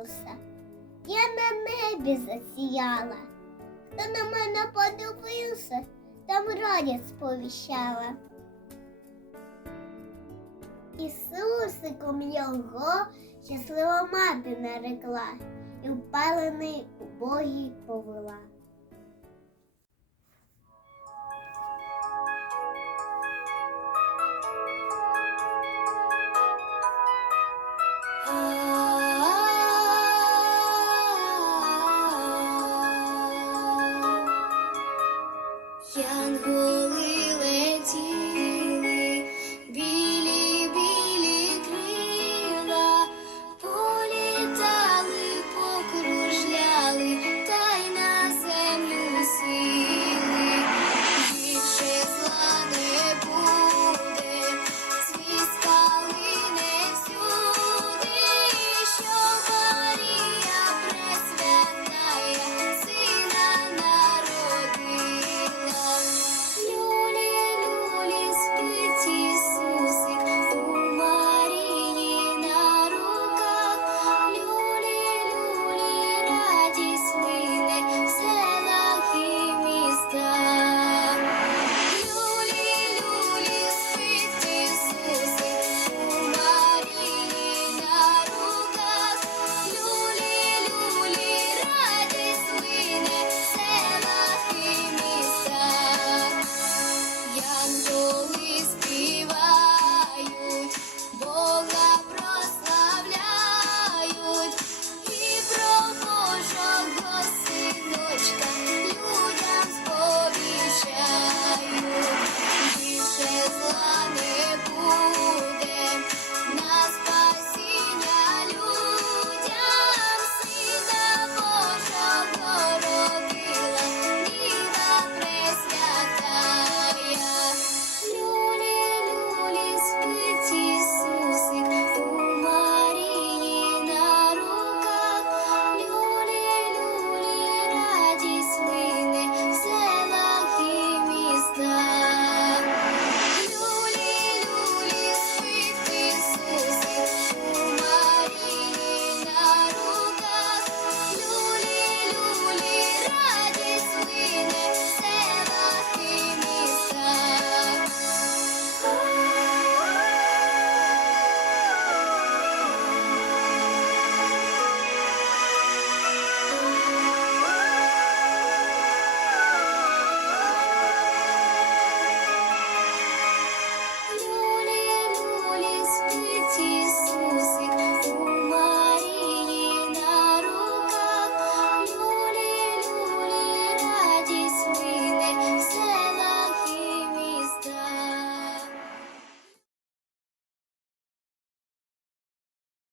подивився. Я на небі засіяла. Хто на мене подивився, там радість сповіщала. Ісусиком його щаслива мати нарекла і впалений убогий повела.